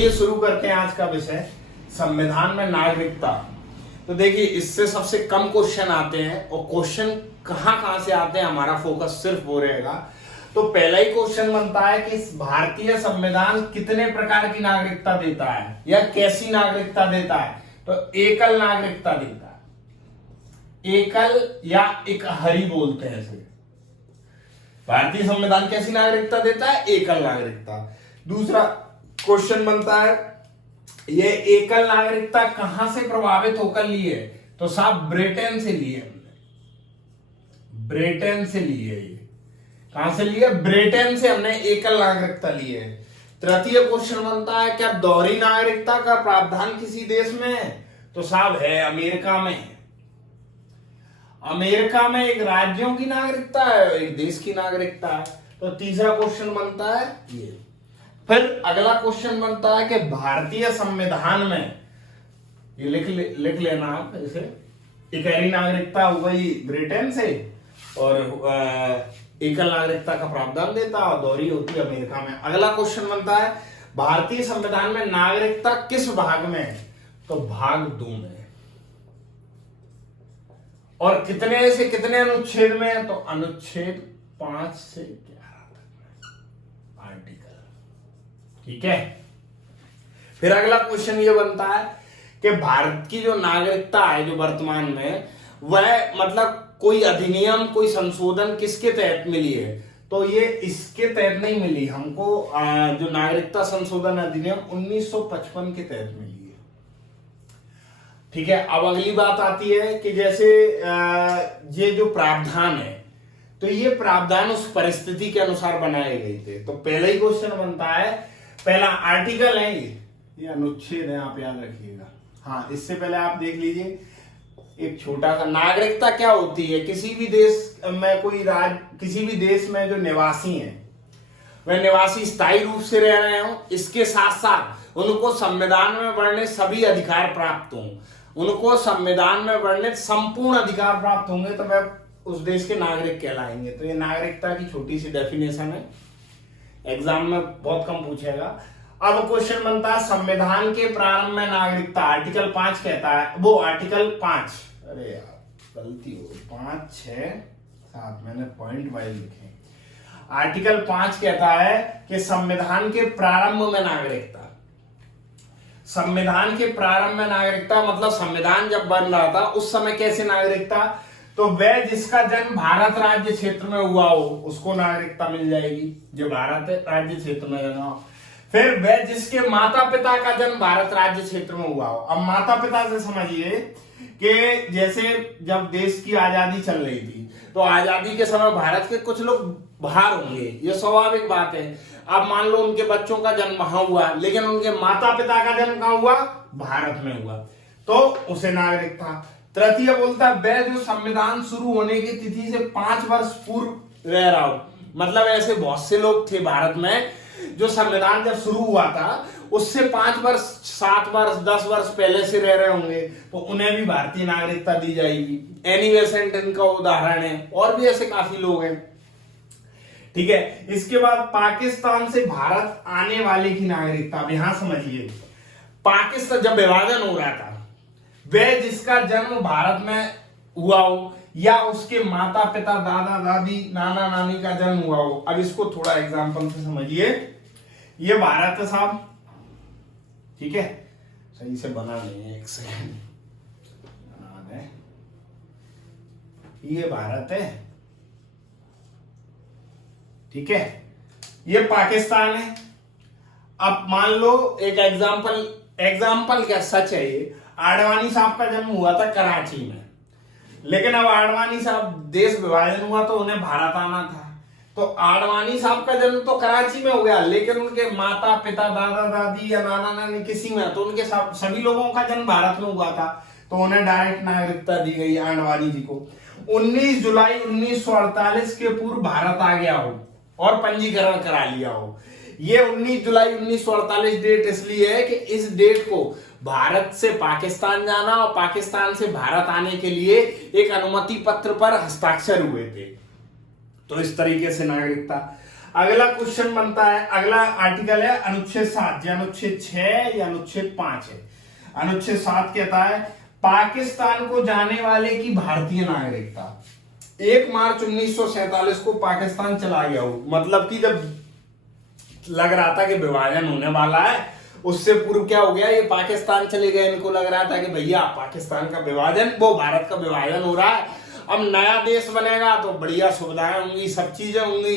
चलिए शुरू करते हैं आज का विषय, संविधान में नागरिकता। तो देखिए, इससे सबसे कम क्वेश्चन आते हैं और क्वेश्चन कहां से आते हैं, हमारा फोकस सिर्फ वो रहेगा। तो पहला ही क्वेश्चन बनता है कि भारतीय संविधान कितने प्रकार की नागरिकता देता है या कैसी नागरिकता देता है। तो एकल नागरिकता देता है, एकल या इकहरी बोलते हैं इसे। भारतीय संविधान कैसी नागरिकता देता है? एकल नागरिकता। दूसरा क्वेश्चन बनता है, ये एकल नागरिकता कहां से प्रभावित होकर ली है? तो साहब ब्रिटेन से ली है हमने, ब्रिटेन से ली है। ये कहां से ली है? ब्रिटेन से हमने एकल नागरिकता ली है। तृतीय क्वेश्चन बनता है, क्या दोहरी नागरिकता का प्रावधान किसी देश में है? तो साहब है, अमेरिका में है। अमेरिका में एक राज्यों की नागरिकता है, एक देश की नागरिकता है। तो तीसरा क्वेश्चन बनता है ये। फिर अगला क्वेश्चन बनता है कि भारतीय संविधान में, ये लिख लेना आप इसे, इकहरी नागरिकता हो गई ब्रिटेन से और एकल नागरिकता का प्रावधान देता है और दोहरी होती है अमेरिका में। अगला क्वेश्चन बनता है, भारतीय संविधान में नागरिकता किस भाग में है? तो भाग 2 में। और कितने से कितने अनुच्छेद में है? तो अनुच्छेद 5 से 11 तक में आर्टिकल। ठीक है। फिर अगला क्वेश्चन ये बनता है कि भारत की जो नागरिकता है जो वर्तमान में, वह मतलब कोई अधिनियम, कोई संशोधन किसके तहत मिली है? तो ये इसके तहत नहीं मिली हमको, जो नागरिकता संशोधन अधिनियम 1955 के तहत मिली है। ठीक है। अब अगली बात आती है कि जैसे ये जो प्रावधान है, तो ये प्रावधान उस परिस्थिति के अनुसार बनाए गए थे। तो पहला ही क्वेश्चन बनता है, पहला आर्टिकल है ये अनुच्छेद है, आप याद रखिएगा। हाँ, इससे पहले आप देख लीजिए एक छोटा सा, नागरिकता क्या होती है? किसी भी देश में किसी भी देश में जो निवासी हैं, वह निवासी स्थायी रूप से रह रहे हो, इसके साथ साथ उनको संविधान में वर्णित सभी अधिकार प्राप्त हों, उनको संविधान में वर्णित संपूर्ण अधिकार प्राप्त होंगे, तो वह उस देश के नागरिक कहलाएंगे। तो ये नागरिकता की छोटी सी डेफिनेशन है, एग्जाम में बहुत कम पूछेगा। अब क्वेश्चन बनता है, संविधान के प्रारंभ में नागरिकता, आर्टिकल 5 कहता है, वो आर्टिकल 5, अरे यार गलती हो, 5, 6, 7 मैंने पॉइंट वाइज लिखे। आर्टिकल 5 कहता है कि संविधान के प्रारंभ में नागरिकता, संविधान के प्रारंभ में नागरिकता मतलब संविधान जब बन रहा था उस समय कैसे नागरिकता? तो वह जिसका जन्म भारत राज्य क्षेत्र में हुआ हो उसको नागरिकता मिल जाएगी, जो भारत राज्य क्षेत्र में जन्मा हो। फिर वह जिसके माता पिता का जन्म भारत राज्य क्षेत्र में हुआ हो। अब माता पिता से समझिए कि जैसे जब देश की आजादी चल रही थी, तो आजादी के समय भारत के कुछ लोग बाहर होंगे, ये स्वाभाविक बात है। अब मान लो उनके बच्चों का जन्म वहां हुआ, लेकिन उनके माता पिता का जन्म कहां हुआ? भारत में हुआ, तो उसे नागरिकता। तृतीय बोलता है, वह जो संविधान शुरू होने की तिथि से 5 वर्ष पूर्व रह रहा हो। मतलब ऐसे बहुत से लोग थे भारत में जो संविधान जब शुरू हुआ था उससे 5 वर्ष, 7 वर्ष, 10 वर्ष पहले से रह रहे होंगे, तो उन्हें भी भारतीय नागरिकता दी जाएगी। एनी बेसेंट इनका उदाहरण है, और भी ऐसे काफी लोग हैं। ठीक है। इसके बाद पाकिस्तान से भारत आने वाले की नागरिकता। अब यहां समझिए, पाकिस्तान जब विभाजन हो रहा था, वह जिसका जन्म भारत में हुआ हो या उसके माता पिता, दादा दादी, नाना नानी का जन्म हुआ हो। अब इसको थोड़ा एग्जांपल से समझिए। ये भारत है साहब, ठीक है, सही से बना नहीं है, एक सेकंड बना दे। ये भारत है, ठीक है, ये पाकिस्तान है। अब मान लो एक एग्जाम्पल क्या सच है, ये आडवाणी साहब का जन्म हुआ था कराची में, लेकिन अब आडवाणी साहब, देश विभाजन हुआ तो उन्हें भारत आना था, तो आडवाणी साहब का जन्म तो कराची में हो गया, लेकिन उनके माता पिता, दादा दादी या नाना नानी किसी में, तो उनके सभी लोगों का जन्म भारत में हुआ था, तो उन्हें डायरेक्ट नागरिकता दी गई आडवाणी जी को। 19 जुलाई 1948 के पूर्व भारत आ गया हो और पंजीकरण करा लिया हो। ये 19 जुलाई 1948 डेट इसलिए है कि इस डेट को भारत से पाकिस्तान जाना और पाकिस्तान से भारत आने के लिए एक अनुमति पत्र पर हस्ताक्षर हुए थे। तो इस तरीके से नागरिकता। अगला क्वेश्चन बनता है, अगला आर्टिकल है अनुच्छेद 7 या अनुच्छेद 6 या अनुच्छेद 5 है। अनुच्छेद 7 कहता है पाकिस्तान को जाने वाले की भारतीय नागरिकता। 1 मार्च 1947 को पाकिस्तान चला गया हो, मतलब कि जब लग रहा था कि विभाजन होने वाला है, उससे पूर्व क्या हो गया, ये पाकिस्तान चले गए। इनको लग रहा था कि भैया पाकिस्तान का विभाजन, वो भारत का विभाजन हो रहा है, अब नया देश बनेगा तो बढ़िया सुविधाएं होंगी, सब चीजें होंगी,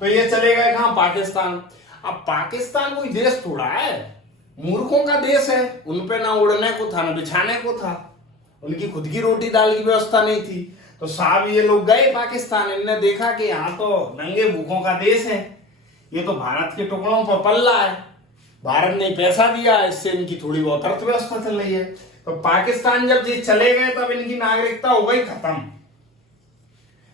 तो ये चले गए कहां, पाकिस्तान। अब पाकिस्तान कोई देश थोड़ा है, मूर्खों का देश है, उनपे ना उड़ने को था ना बिछाने को था, उनकी खुद की रोटी दाल की व्यवस्था नहीं थी। तो साहब ये लोग गए पाकिस्तान, इन्होंने देखा कि यहाँ तो नंगे भूखों का देश है, ये तो भारत के टुकड़ों पर पल रहा है, भारत ने पैसा दिया, इससे इनकी थोड़ी बहुत अर्थव्यवस्था चल रही है। तो पाकिस्तान जब ये चले गए तब इनकी नागरिकता हो गई खत्म।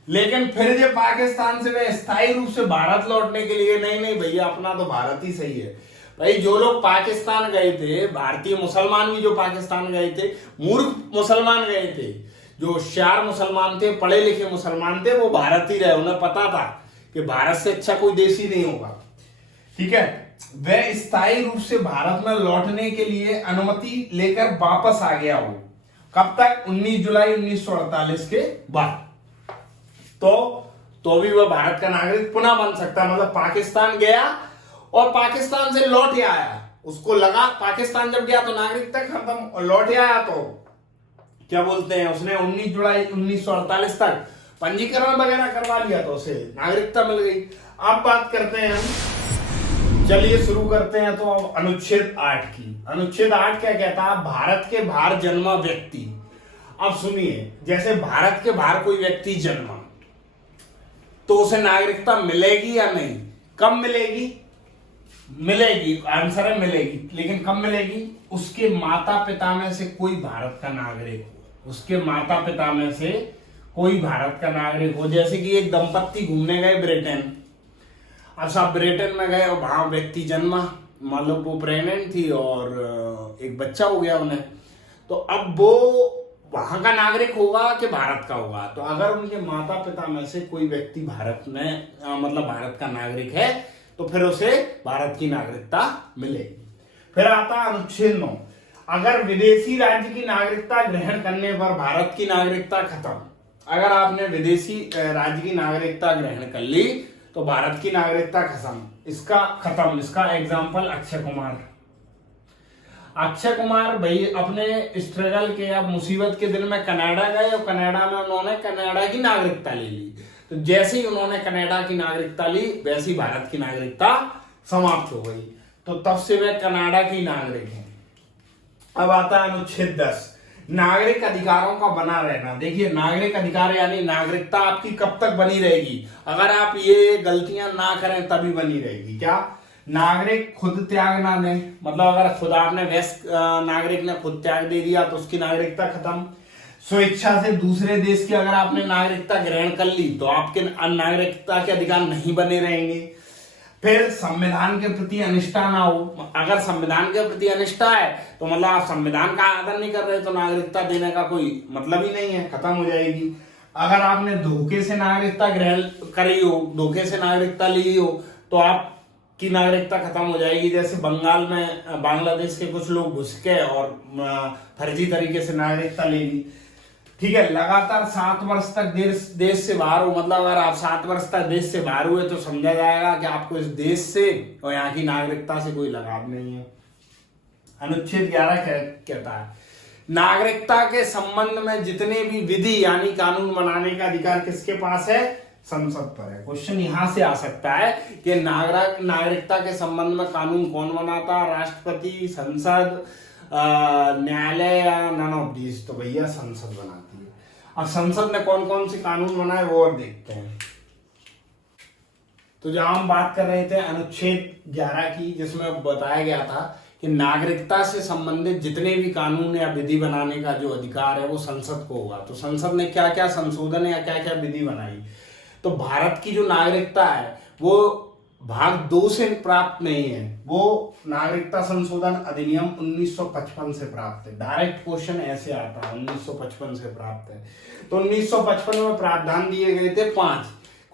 लेकिन फिर जब पाकिस्तान से वे स्थायी रूप से भारत लौटने के लिए, नहीं भैया अपना तो भारत ही सही है। भाई जो लोग पाकिस्तान गए थे, भारतीय मुसलमान भी जो पाकिस्तान गए थे, मूर्ख मुसलमान गए थे, जो होशियार मुसलमान थे, पढ़े लिखे मुसलमान थे, वो भारत ही रहे, उन्हें पता था कि भारत से अच्छा कोई देश ही नहीं होगा। ठीक है, वह स्थायी रूप से भारत में लौटने के लिए अनुमति लेकर वापस आ गया हो। कब तक, 19 जुलाई 1948 के बाद। तो भी वह भारत का नागरिक पुनः बन सकता है। मतलब पाकिस्तान गया और पाकिस्तान से लौट आया, उसको लगा पाकिस्तान जब गया तो नागरिकता खत्म, और लौट आया तो क्या बोलते हैं, उसने 19 जुलाई 1948 तक पंजीकरण वगैरह करवा लिया तो उसे नागरिकता मिल गई। अब बात करते हैं हम, चलिए शुरू करते हैं। तो अब अनुच्छेद 8 की। अनुच्छेद 8 क्या कहता है, भारत के बाहर जन्मा व्यक्ति। अब सुनिए, जैसे भारत के बाहर कोई व्यक्ति जन्मा तो उसे नागरिकता मिलेगी या नहीं, कब मिलेगी, मिलेगी, आंसर है मिलेगी। लेकिन कब मिलेगी, उसके माता पिता में से कोई भारत का नागरिक हो, उसके माता पिता में से कोई भारत का नागरिक हो। जैसे कि एक दंपत्ति घूमने गए ब्रिटेन, अब साहब ब्रिटेन में गए और वहां व्यक्ति जन्मा, मतलब वो प्रेग्नेंट थी और एक बच्चा हो गया उन्हें, तो अब वो वहां का नागरिक होगा कि भारत का होगा। तो अगर उनके माता पिता में से कोई व्यक्ति भारत में मतलब भारत का नागरिक है तो फिर उसे भारत की नागरिकता मिलेगी। फिर आता है अनुच्छेद 9, अगर विदेशी राज्य की नागरिकता ग्रहण करने पर भारत की नागरिकता खत्म। अगर आपने विदेशी राज्य की नागरिकता ग्रहण कर ली तो भारत की नागरिकता खत्म। इसका एग्जाम्पल अक्षय कुमार। अक्षय कुमार भाई अपने स्ट्रगल के या मुसीबत के दिन में कनाडा गए और कनाडा में उन्होंने कनाडा की नागरिकता ले ली। तो जैसे ही उन्होंने कनाडा की नागरिकता ली वैसे ही भारत की नागरिकता समाप्त हो गई, तो तब से वे कनाडा की नागरिक हैं। अब आता है अनुच्छेद 10, नागरिक अधिकारों का बना रहना। देखिए नागरिक अधिकार यानी नागरिकता आपकी कब तक बनी रहेगी, अगर आप ये गलतियां ना करें तभी बनी रहेगी। क्या, नागरिक खुद त्याग ना दें, मतलब अगर खुद आपने वयस्क नागरिक ने खुद त्याग दे दिया तो उसकी नागरिकता खत्म। स्वेच्छा से दूसरे देश की अगर आपने नागरिकता ग्रहण कर ली तो आपके नागरिकता के अधिकार नहीं बने रहेंगे। फिर संविधान के प्रति अनिष्ठा ना हो, अगर संविधान के प्रति अनिष्ठा है तो मतलब आप संविधान का आदर नहीं कर रहे तो नागरिकता देने का कोई मतलब ही नहीं है, खत्म हो जाएगी। अगर आपने धोखे से नागरिकता ग्रहण करी हो, धोखे से नागरिकता ली हो तो आप की नागरिकता खत्म हो जाएगी। जैसे बंगाल में बांग्लादेश के कुछ लोग घुस के और फर्जी तरीके से नागरिकता ले ली। ठीक है, लगातार 7 वर्ष तक देश से बाहर हो, मतलब अगर आप 7 वर्ष तक देश से बाहर हुए तो समझा जाएगा कि आपको इस देश से और यहाँ की नागरिकता से कोई लगाव नहीं है। अनुच्छेद 11 कहता है नागरिकता के संबंध में जितने भी विधि यानी कानून बनाने का अधिकार किसके पास है, संसद पर है। क्वेश्चन यहां से आ सकता है कि नागरिकता के संबंध में कानून कौन बनाता, राष्ट्रपति, संसद, न्यायालय या नन ऑफ दीज। तो भैया संसद बनाती है। अब संसद ने कौन कौन से कानून बनाए वो और देखते हैं। तो जहां हम बात कर रहे थे अनुच्छेद 11 की, जिसमें बताया गया था कि नागरिकता से संबंधित जितने भी कानून या विधि बनाने का जो अधिकार है वो संसद को होगा। तो संसद ने क्या क्या संशोधन या क्या क्या विधि बनाई। तो भारत की जो नागरिकता है वो भाग 2 से प्राप्त नहीं है, वो नागरिकता संशोधन अधिनियम 1955 से प्राप्त है। डायरेक्ट क्वेश्चन ऐसे आता है 1955 से प्राप्त है। तो 1955 में प्रावधान दिए गए थे 5।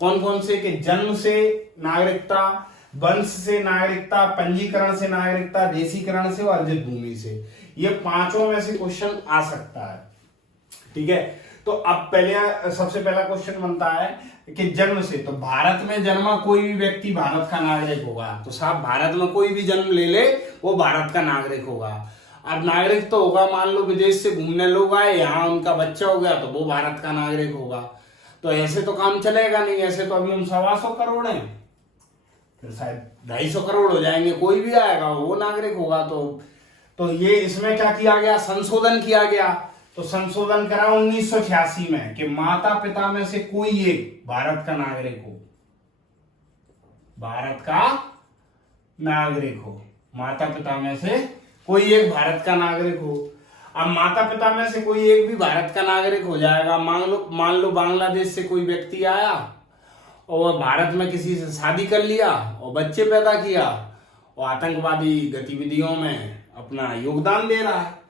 कौन कौन से? कि जन्म से नागरिकता, वंश से नागरिकता, पंजीकरण से नागरिकता, देशीकरण से और अर्जित भूमि से। ये पांचों में से क्वेश्चन आ सकता है। ठीक है, तो अब सबसे पहला क्वेश्चन बनता है कि जन्म से, तो भारत में जन्मा कोई भी व्यक्ति भारत का नागरिक होगा। तो साहब भारत में कोई भी जन्म ले ले वो भारत का नागरिक होगा। अब नागरिक तो होगा, मान लो विदेश से घूमने लोग आए, यहाँ उनका बच्चा हो गया तो वो भारत का नागरिक होगा। तो ऐसे तो काम चलेगा नहीं, ऐसे तो अभी हम 125 करोड़ हैं, फिर शायद 250 करोड़ हो जाएंगे, कोई भी आएगा वो नागरिक होगा। तो ये इसमें क्या किया गया? संशोधन किया गया। तो संशोधन करा 1986 में कि माता पिता में से कोई एक भारत का नागरिक हो, भारत का नागरिक हो, माता पिता में से कोई एक भारत का नागरिक हो। अब माता पिता में से कोई एक भी भारत का नागरिक हो जाएगा। मान लो बांग्लादेश से कोई व्यक्ति आया और भारत में किसी से शादी कर लिया और बच्चे पैदा किया और आतंकवादी गतिविधियों में अपना योगदान दे रहा है,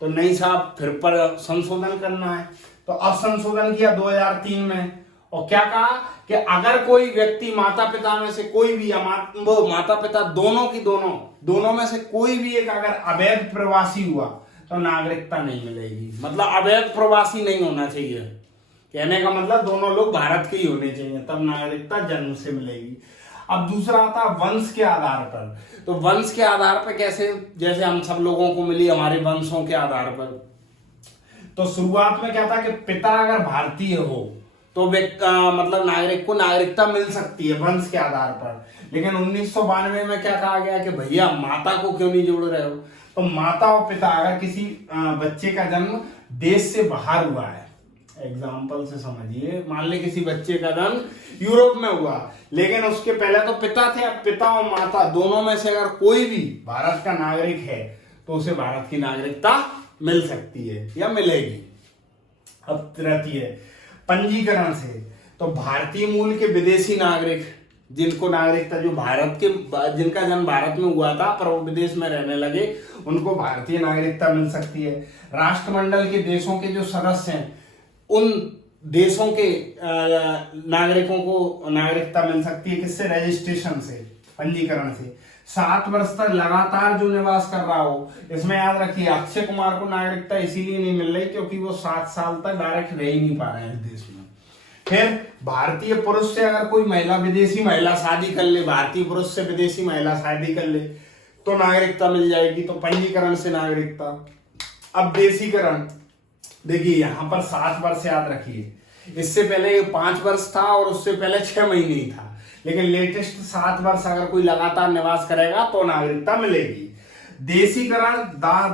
तो नहीं साहब फिर पर संशोधन करना है। तो अब संशोधन किया 2003 में, और क्या कहा कि अगर कोई व्यक्ति माता पिता में से कोई भी, वो माता पिता दोनों में से कोई भी एक अगर अवैध प्रवासी हुआ तो नागरिकता नहीं मिलेगी। मतलब अवैध प्रवासी नहीं होना चाहिए, कहने का मतलब दोनों लोग भारत के ही होने चाहिए, तब नागरिकता जन्म से मिलेगी। अब दूसरा आता है वंश के आधार पर। तो वंश के आधार पर कैसे? जैसे हम सब लोगों को मिली हमारे वंशों के आधार पर। तो शुरुआत में क्या था कि पिता अगर भारतीय हो तो मतलब नागरिक को नागरिकता मिल सकती है वंश के आधार पर। लेकिन 1992 में क्या कहा गया कि भैया माता को क्यों नहीं जोड़ रहे हो? तो माता और पिता अगर किसी बच्चे का जन्म देश से बाहर हुआ है, एग्जाम्पल से समझिए, मान ले किसी बच्चे का जन्म यूरोप में हुआ, लेकिन उसके पहले तो पिता थे, अब पिता और माता दोनों में से अगर कोई भी भारत का नागरिक है तो उसे भारत की नागरिकता मिल सकती है या मिलेगी। अब रहती है पंजीकरण से। तो भारतीय मूल के विदेशी नागरिक जिनको नागरिकता, जो भारत के, जिनका जन्म भारत में हुआ था पर वो विदेश में रहने लगे, उनको भारतीय नागरिकता मिल सकती है। राष्ट्रमंडल के देशों के जो सदस्य हैं उन देशों के नागरिकों को नागरिकता मिल सकती है। किससे? रजिस्ट्रेशन से, पंजीकरण से। 7 वर्ष तक लगातार जो निवास कर रहा हो। इसमें याद रखिए अक्षय कुमार को नागरिकता इसीलिए नहीं मिल रही क्योंकि वो 7 साल तक डायरेक्ट रह ही नहीं पा रहे हैं इस देश में। फिर भारतीय पुरुष से अगर कोई महिला, विदेशी महिला शादी कर ले, भारतीय पुरुष से विदेशी महिला शादी कर ले तो नागरिकता मिल जाएगी। तो पंजीकरण से नागरिकता। अब देशीकरण, देखिए यहां पर 7 वर्ष याद रखिए, इससे पहले ये 5 वर्ष था और उससे पहले 6 महीने ही था, लेकिन लेटेस्ट 7 वर्ष अगर कोई लगातार निवास करेगा तो नागरिकता मिलेगी। देशीकरण,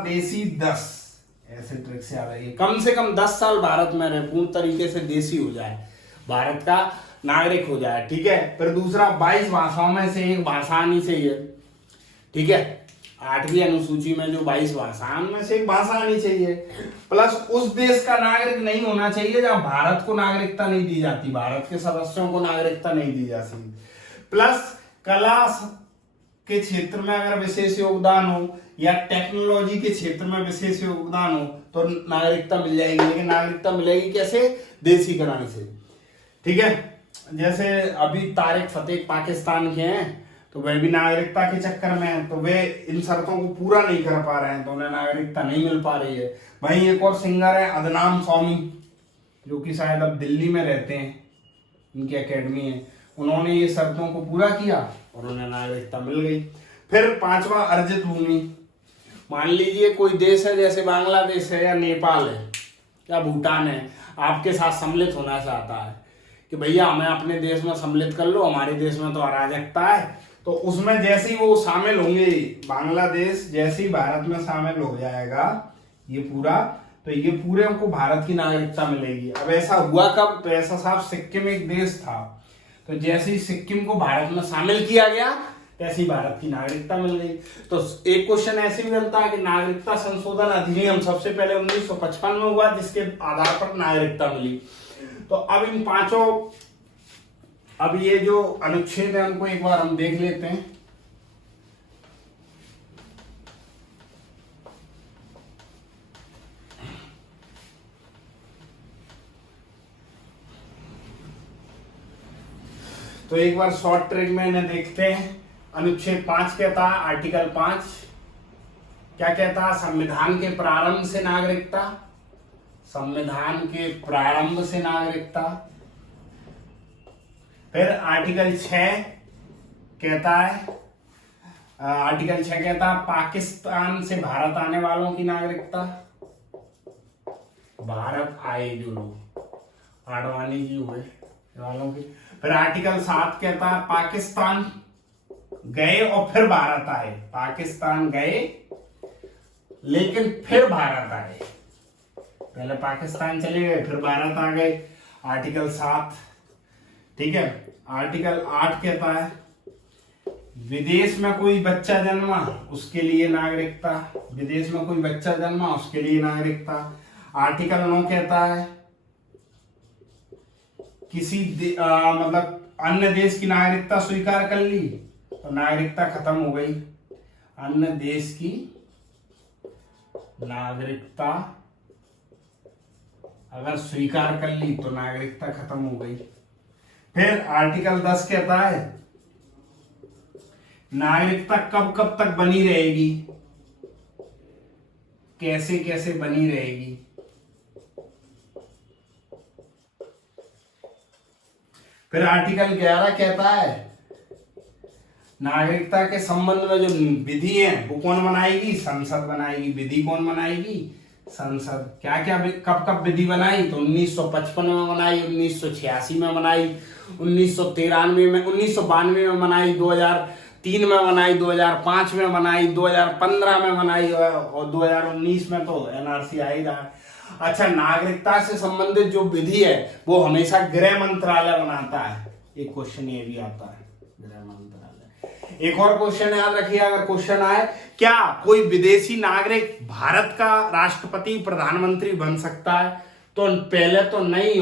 देशी 10, ऐसे ट्रिक से याद रखिए, कम से कम 10 साल भारत में रहे, पूर्ण तरीके से देशी हो जाए, भारत का नागरिक हो जाए। ठीक है। फिर दूसरा 22 भाषाओं में से एक भाषा आनी चाहिए। ठीक है, 8वीं अनुसूची में जो 22 भाषाओं में से एक भाषा आनी चाहिए। प्लस उस देश का नागरिक नहीं होना चाहिए जहां भारत को नागरिकता नहीं दी जाती, भारत के सदस्यों को नागरिकता नहीं दी जाती। प्लस कला के क्षेत्र में अगर विशेष योगदान हो या टेक्नोलॉजी के क्षेत्र में विशेष योगदान हो तो नागरिकता मिल जाएगी। लेकिन नागरिकता मिलेगी कैसे? देशीकरण से। ठीक है, जैसे अभी तारिक फतेह पाकिस्तान के हैं तो वे भी नागरिकता के चक्कर में है, तो वे इन शर्तों को पूरा नहीं कर पा रहे हैं तो उन्हें नागरिकता नहीं मिल पा रही है। वहीं एक और सिंगर है अदनान स्वामी, जो कि शायद अब दिल्ली में रहते हैं, उनकी एकेडमी है, उन्होंने ये शर्तों को पूरा किया और उन्हें नागरिकता मिल गई। फिर 5वां अर्जित भूमि। मान लीजिए कोई देश है जैसे बांग्लादेश है या नेपाल है या भूटान है, आपके साथ सम्मिलित होना चाहता है कि भैया हमें अपने देश में सम्मिलित कर लो, हमारे देश में तो अराजकता है। तो उसमें जैसे ही वो शामिल होंगे, बांग्लादेश जैसे ही भारत में शामिल हो जाएगा ये पूरा, तो ये पूरे को भारत की नागरिकता मिलेगी। अब ऐसा हुआ कब? तो ऐसा साहब सिक्किम एक देश था, तो जैसे ही सिक्किम को भारत में शामिल किया गया तैसे ही भारत की नागरिकता मिल गई। तो एक क्वेश्चन ऐसे भी बनता है कि नागरिकता संशोधन अधिनियम सबसे पहले 1955 में हुआ जिसके आधार पर नागरिकता मिली। तो अब इन पांचों, अब ये जो अनुच्छेद है उनको एक बार हम देख लेते हैं। तो एक बार शॉर्ट ट्रिक में इन्हें देखते हैं। अनुच्छेद 5 कहता है, आर्टिकल 5 क्या कहता है? संविधान के प्रारंभ से नागरिकता, संविधान के प्रारंभ से नागरिकता। फिर आर्टिकल 6 कहता है, आर्टिकल 6 कहता है पाकिस्तान से भारत आने वालों की नागरिकता, भारत आए जो लोग, आडवाणी जी हुए वालों की। फिर आर्टिकल 7 कहता है पाकिस्तान गए और फिर भारत आए, पाकिस्तान गए लेकिन फिर भारत आए, पहले पाकिस्तान चले गए फिर भारत आ गए, आर्टिकल 7। ठीक है। आर्टिकल 8 कहता है विदेश में कोई बच्चा जन्मा उसके लिए नागरिकता, विदेश में कोई बच्चा जन्मा उसके लिए नागरिकता। आर्टिकल 9 कहता है किसी मतलब अन्य देश की नागरिकता स्वीकार कर ली तो नागरिकता खत्म हो गई, अन्य देश की नागरिकता अगर स्वीकार कर ली तो नागरिकता खत्म हो गई। फिर आर्टिकल 10 कहता है नागरिकता कब कब तक बनी रहेगी, कैसे कैसे बनी रहेगी। फिर आर्टिकल 11 कहता है नागरिकता के संबंध में जो विधि है वो कौन बनाएगी? संसद बनाएगी। विधि कौन बनाएगी? संसद। क्या क्या कब कब विधि बनाई? तो 1955 में बनाई, 1986 में बनाई, 1993 में, 1992 में बनाई, 2003 में बनाई, 2005 में बनाई, 2015 में बनाई और 2019 में तो एनआरसी आ ही रहा है। अच्छा, नागरिकता से संबंधित जो विधि है वो हमेशा गृह मंत्रालय बनाता है। एक क्वेश्चन ये भी आता है, गृह मंत्रालय। एक और क्वेश्चन याद रखिए, अगर क्वेश्चन आए क्या कोई विदेशी नागरिक भारत का राष्ट्रपति प्रधानमंत्री बन सकता है? तो पहले तो नहीं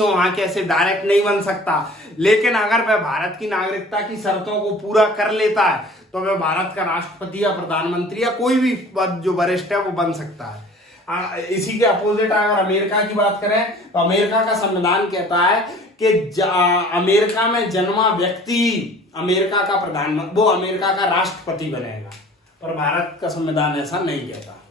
हो, कैसे डायरेक्ट नहीं बन सकता, लेकिन अगर वह भारत की नागरिकता की शर्तों को पूरा कर लेता है तो वह भारत का राष्ट्रपति या प्रधानमंत्री या कोई भी पद जो वरिष्ठ है वो बन सकता है। इसी के अपोजिट अगर अमेरिका की बात करें तो अमेरिका का संविधान कहता है कि अमेरिका में जन्मा व्यक्ति अमेरिका का प्रधानमंत्री, वो अमेरिका का राष्ट्रपति बनेगा, पर भारत का संविधान ऐसा नहीं कहता।